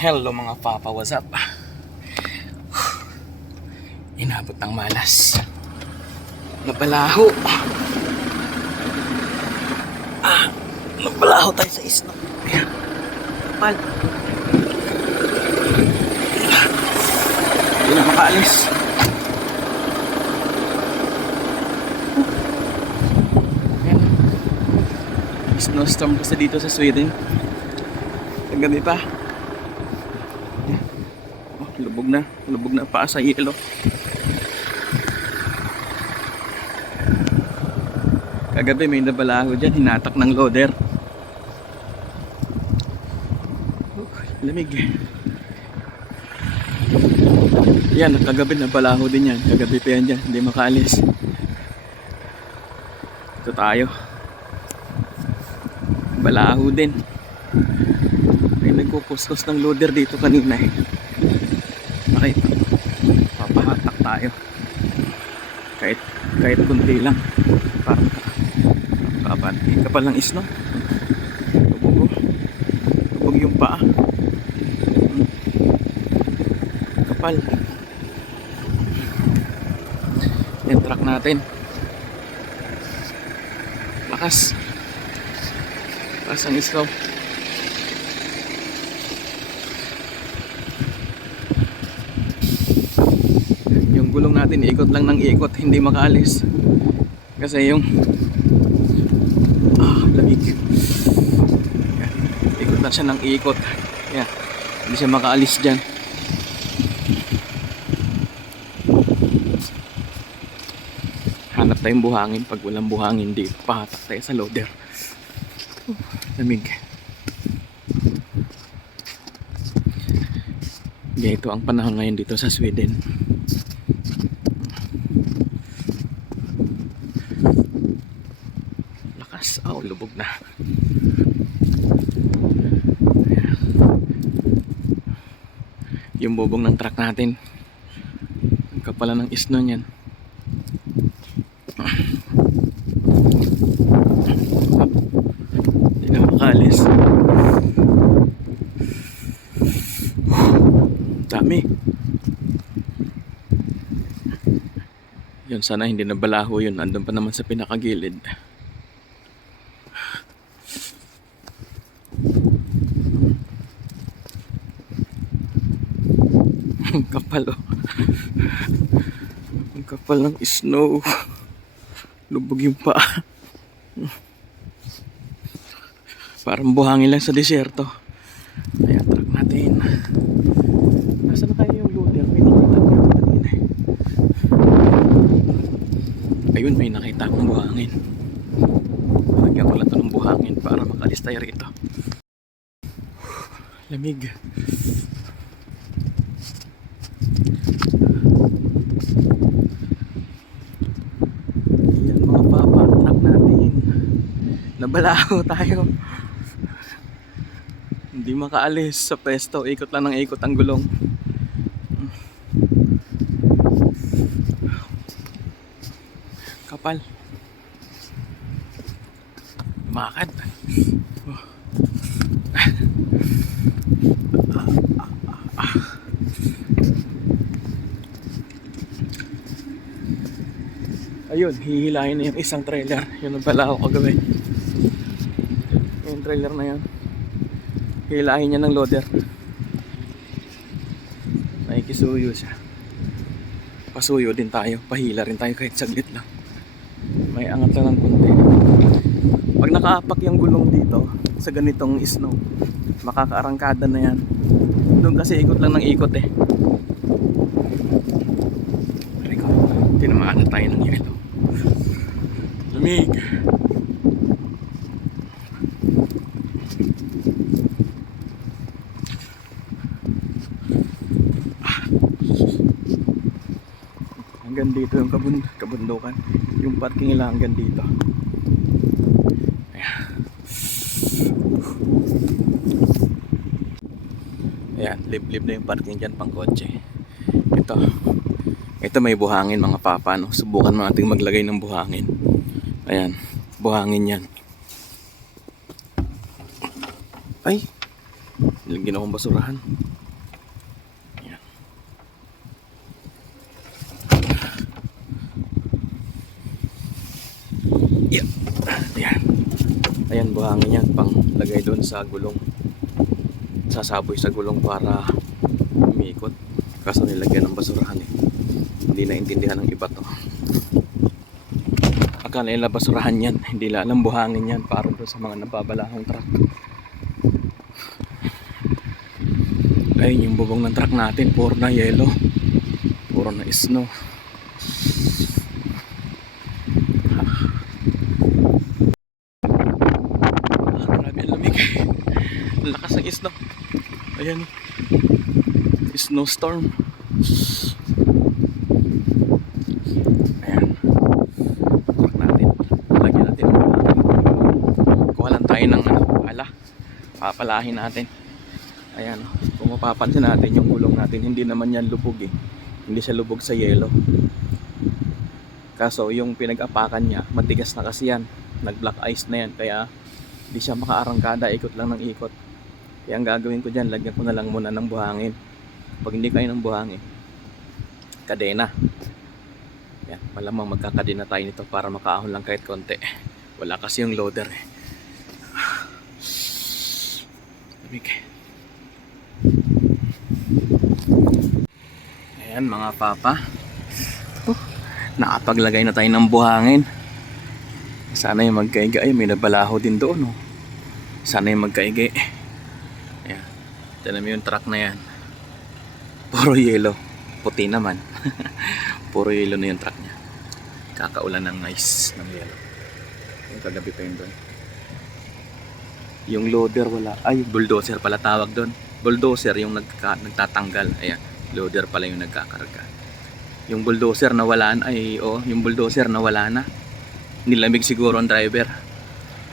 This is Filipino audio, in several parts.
Hello mga papa, what's up? Inabot ng malas. Nabalaho. Ah, nabalaho tayo sa. Ayan. Kapal. Hindi na makaalis. Snowstorm kasi dito sa Sweden. Ang gabi pa. Na. Lubog na pa sa yelo. Kagabi may nabalaho dyan. Hinatak ng loader. Oh, lamig. Yan, kagabi nabalaho din yan. Kagabi pa yan dyan. Hindi makaalis. Ito tayo. Balaho din. May nagkukuskus ng loader dito kanina eh. Okay. Papahatak tayo. Kahit kahit kunti lang. Para kapanti. Kapal ng isno. Lubog oh. Lubog yung paa. Kapal. Yung truck natin. Lakas. Lakas ang isno. yung gulong natin ikot lang ng ikot hindi makaalis. Kasi yung ah lamig. Yan. ikot lang siya ng ikot. Yan. hindi siya makaalis dyan. Hanap tayong buhangin. Pag walang buhangin di pahatak tayo sa loader. Lamig. Ganito ang panahon ngayon dito sa Sweden lakas oh lubog na Ayan. Yung bubong ng truck natin. Ang kapala ng isno niyan. Hindi na makalis. Dami. Yun sana hindi na balaho yun. Andun pa naman sa pinakagilid Oh. Ang kapal ng snow. Lubog yung paa. Parang buhangin lang sa desierto. Ayan, truck natin. Nasaan na kaya yung loader? May nakita ko ito kanina eh. Ayun, may nakita akong buhangin. Lagyan ko lang ito ng buhangin para makalis tayo rito. Lamig. Yan mga papa, ang truck natin. Nabalaho tayo. Hindi makaalis sa pesto. Ikot lang ng ikot ang gulong. Kapal. Makad. Oh. Ayun, hihilahin na yung isang trailer. Yun ang pala ako kagabi. Trailer na yan. Hihilahin niya ng loader. Nakikisuyo siya. Pasuyo din tayo. Pahila rin tayo kahit saglit lang. May angat lang ng konti. Pag nakaapak yung gulong dito sa ganitong snow, makakaarangkada na yan. Doon kasi ikot lang ng ikot eh. Tinamaan na tayo ng yelo. Lamig. Hanggang dito yung kabun kabundukan. Yung parking nila hanggang dito. Ayan. Ayan, liblib na yung parking dyan pang kotse. Ito. Ito may buhangin mga papa. No? Subukan mo natin maglagay ng buhangin. Ayan, buhangin yan. Ay, Nilagyan akong basurahan. Ayan. Yan. Ayan. Ayan, buhangin yan. Pang lagay doon sa gulong. Sasaboy sa gulong para umiikot. Kaso nilagyan ng basurahan eh. Hindi naintindihan ng iba to. Akala nila basurahan yan. Hindi nila alam buhangin yan para doon sa mga nababalahong truck. Ayun yung bubong ng truck natin. Puro na yellow. Puro na snow. Ah, lakas ng snow. Ayan. Snowstorm. Ayan. Truck natin. Lagyan natin. Kuha lang tayo ng ano, ala. Papalahin natin. Ayan. Kung mapapansin natin yung gulong natin, hindi naman yan lubog eh. Hindi siya lubog sa yelo. Kaso yung pinag-apakan niya, matigas na kasi yan. Nag-black ice na yan. Kaya hindi siya makaarangkada. Ikot lang ng ikot. Kaya ang gagawin ko dyan, lagyan ko na lang muna ng buhangin. Pag hindi kayo ng buhangin, kadena. Yan, malamang magkakadena tayo nito para makaahon lang kahit konti. Wala kasi yung loader eh. Lamig. Ayan mga papa. Oh, nakapaglagay na tayo ng buhangin. Sana yung magkaiga. Ay, may nabalaho din doon. Oh. Sana yung magkaiga. Ayan. Tinan mo yung truck na yan. Puro yellow. Puti naman. Puro yellow na yung truck niya. Kakaulan ng ice ng yellow. Yung kagabi pa yun doon. Yung loader wala. Ay, bulldozer pala tawag doon. Bulldozer yung nagka, nagtatanggal. Ayan. Loader pala yung nagkakarga. Yung bulldozer na wala na. Ay, oh, yung bulldozer na wala na. Nilamig siguro ang driver.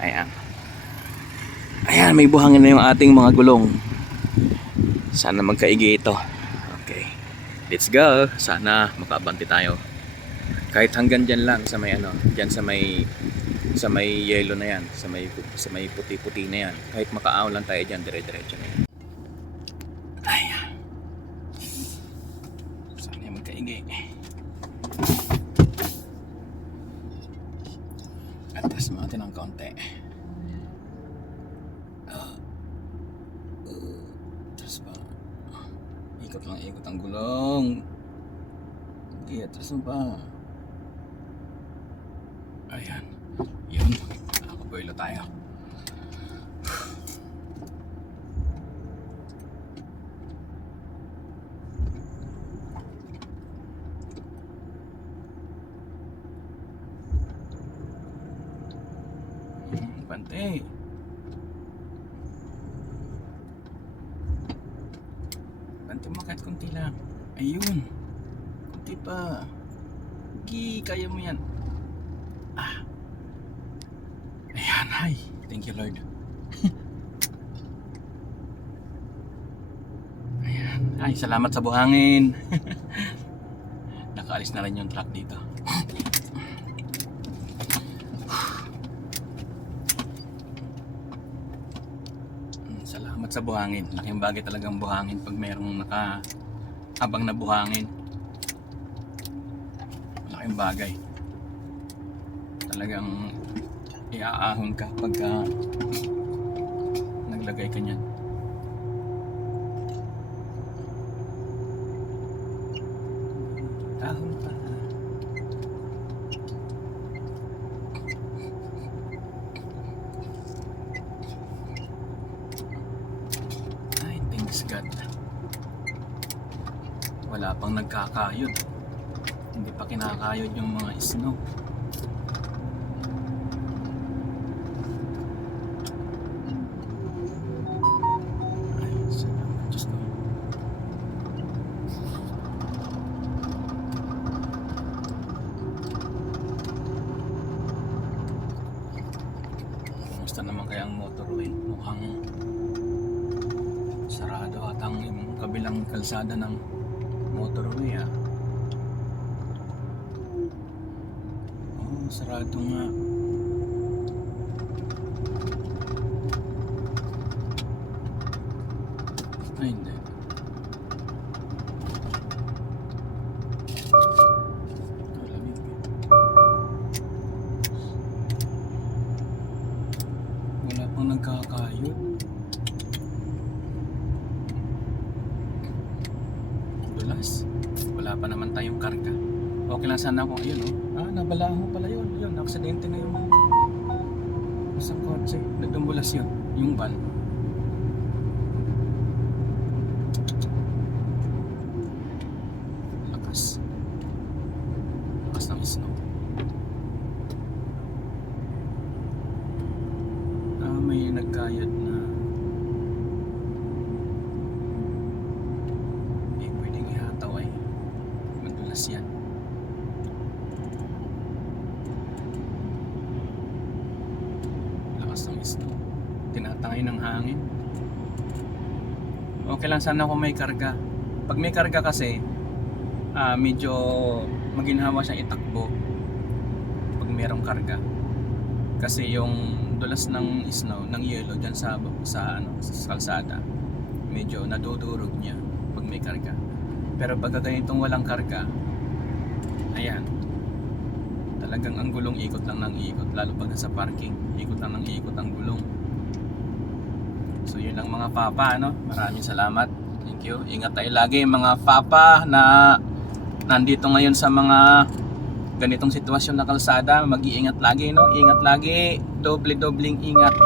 Ayan. Ayan, may buhangin na yung ating mga gulong. Sana magkaigi ito. Okay. Let's go. Sana makabanti tayo. Kahit hanggang dyan lang sa may ano, dyan sa may sa may yellow na yan, sa may sa may puti-puti na yan. Kahit makaahon lang tayo dyan, dire-diretso na yan. Ayan. Sana yung magkaigi. Atas mo natin ng konti. Ah. Uh, Atras ba? Ikot lang ikot ang gulong. Hindi, atras mo ba? Ayan. Yun. Nakabuelo tayo. Hmm, Pante. Pante mo kahit kunti lang. Ayun. Kunti pa. Gi, kaya mo yan. Ah. Ayan, ay. Thank you, Lord. Ayan. Ay, salamat sa buhangin. Nakaalis na rin yung truck dito. Salamat sa buhangin. Laking bagay talagang buhangin pag mayroong naka abang na buhangin. Laking bagay. Talagang iaahon ka pagka naglagay ka niyan. Ahon pa. Ay, thanks God. Wala pang nagkakayod. Hindi pa kinakayod yung mga snow. Kumusta naman kaya ang? Mukhang sarado at ang kabilang kalsada ng motorway ah. Sarado nga. Ay, hindi. Wala pang nagkakayod. Dulas. Wala pa naman tayong karga. Okay lang sana kung ayun, oh. Ah, nabalaho pa aksidente na yung isang kotse. Nagdumbulas yun. Yung van. Lakas. Lakas ng snow. Ah, may nagkayat na hindi pwedeng ihataw ay madulas yan. Lakas ng snow. Tinatangay ng hangin. Okay lang sana kung may karga. Pag may karga kasi, ah medyo maginhawa siyang itakbo pag merong karga. Kasi yung dulas ng snow, ng yellow dyan sa, sa, ano, sa kalsada, medyo nadudurog niya pag may karga. Pero pag ganitong walang karga, ayan, talagang ang gulong ikot lang ng ikot, lalo pag nasa parking, ikot lang ng ikot ang gulong. So yun lang mga papa, ano? Maraming salamat. Thank you. Ingat tayo lagi mga papa na nandito ngayon sa mga ganitong sitwasyon na kalsada. Mag-iingat lagi, no? Ingat lagi. Doble-dobling ingat.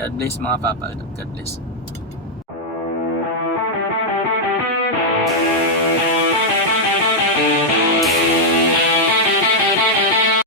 God bless mga papa. God bless.